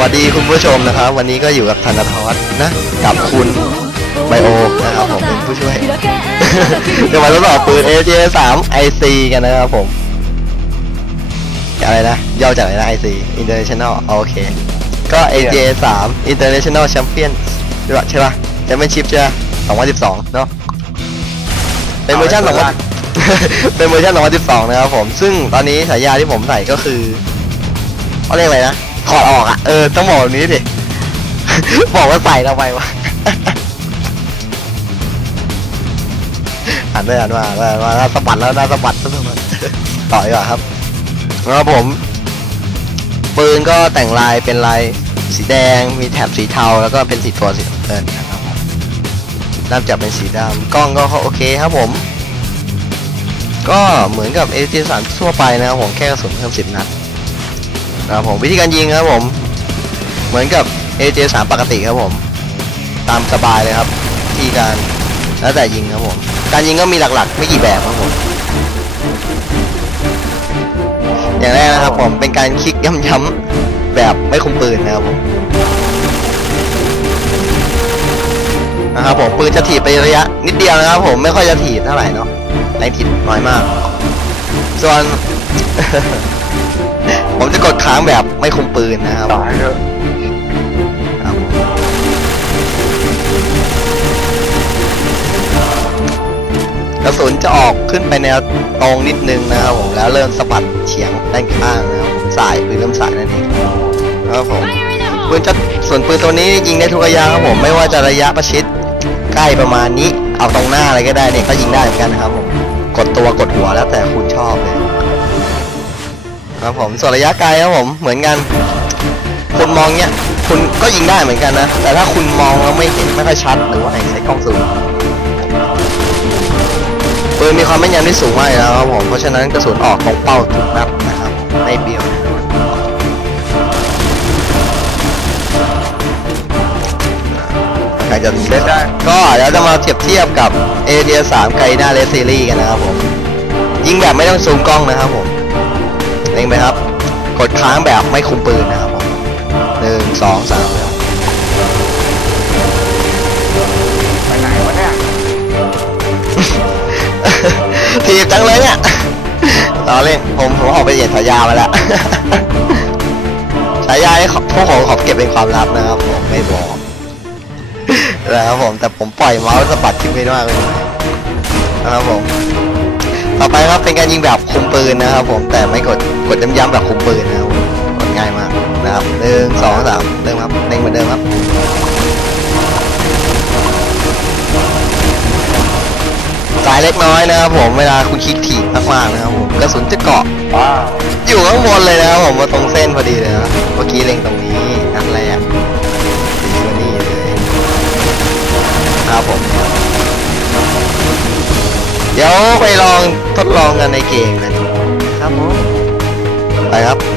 วัสดีคุณผู้ชมนะครับ วันนี้ก็อยู่กับธนทรนะ กับคุณไบโอนะครับผมเป็นผู้ช่วย จะมาทดสอบปืน AJ 3 IC กันนะครับผม อะไรนะย่อจากอะไรนะ IC International โอเค ก็ AJ 3 International Champion ใช่ปะใช่ปะ Championship ใช่ปะ2012 เนาะเป็นเวอร์ชัน2เป็นเวอร์ชัน2012 นะครับผม ซึ่งตอนนี้ฉายาที่ผมใส่ก็คือเขาเรียกอะไรนะ ถอดออกอะ เออ ต้องบอกแบบนี้ดิ บอกว่าใส่ทำไมวะอ่านด้วยอ่านว่าอ่าว่าสะบัดแล้วน้าสะบัดหน้าสะบัดต่อดีกว่าครับแล้วผมปืนก็แต่งลายเป็นลายสีแดง มีแถบสีเทา แล้วก็เป็นสีตัวสีเงินนะครับผมด้ามจับเป็นสีดำกล้องก็โอเคครับผม ก็เหมือนกับ a อ3ทั่วไปนะครับผมแค่กระสุนเพิ่ม10 นัด นะครับผมวิธีการยิงครับผม เหมือนกับ a อ3ปกติครับผม ตามสบายเลยครับวิธีการแล้วแต่ยิงครับผม การยิงก็มีหลักๆ ไม่กี่แบบครับผม อย่างแรกนะครับผมเป็นการคลิกย้ำๆแบบไม่คุมปืนนะครับผมนะครับผมปืนจะถีบไประยะนิดเดียวนะครับผมไม่ค่อยจะถีบเท่าไหร่เนาะแรงถีบน้อยมาก ส่วน ผมจะกดค้างแบบไม่คุมปืนนะครับต่อให้เถอะครับกระสุนจะออกขึ้นไปแนวตรงนิดนึงนะครับผมแล้วเริ่มสะบัดเฉียงด้านข้างนะครับผมสายปืนเริ่มสายนั่นเองครับผมปืนจะส่วนปืนตัวนี้ยิงได้ทุกระยะครับผมไม่ว่าจะระยะประชิดใกล้ประมาณนี้เอาตรงหน้าอะไรก็ได้เนี่ยก็ยิงได้เหมือนกันนะครับผมกดตัวกดหัวแล้วแต่คุณชอบเลย ครับผมส่วนระยะไกลครับผมเหมือนกันคุณมองเนี้ยคุณก็ยิงได้เหมือนกันนะ แต่ถ้าคุณมองแล้วไม่เห็นไม่ค่อยชัดหรือว่าใช้กล้องซูมปืนมีความแม่นยำที่สูงมากแล้วครับผมเพราะฉะนั้นกระสุนออกตรงเป้าทุกนัดนะครับไม่เบี้ยวใครจะเล่นได้ก็เดี๋ยวจะมาเทียบเทียบกับ a d 3ไกน่าเลซีรีกันนะครับผมยิงแบบไม่ต้องซูมกล้องนะครับผม งไปครับ กดค้างแบบไม่คุมปืนนะครับผมหนึ่งสองสามครับไปไหนวะเนี่ยถีบจังเลยเนี่ยต่อเล่นผมผมออกไปเหยียดฉายามาแล้วฉายานี่ขอพวกผมขอเก็บเป็นความลับนะครับผมไม่บอกนะครับผมแต่ผมปล่อยเมาส์สะบัดทิ้งไปมากเลยนะครับผม ต่อไปครับเป็นการยิงแบบคุมปืนนะครับ ผมแต่ไม่กดกดย้ำๆแบบคุมปืนนะครับกดง่ายมากนะครับหนึ่งสองสามเริ่มครับเล็งเหมือนเดิมครับสายเล็กน้อยนะครับผมเวลาคุณคลิกถีบมากๆนะครับผมกระสุนจะเกาะว้าวอยู่ข้างบนเลยนะครับผมมาตรงเส้นพอดีเลยนะเมื่อกี้เล็งตรงนี้นัดแรกดีกว่านี่เลยครับผม เดี๋ยวไปลองทดลองกันในเกมนะครับผมไปครับ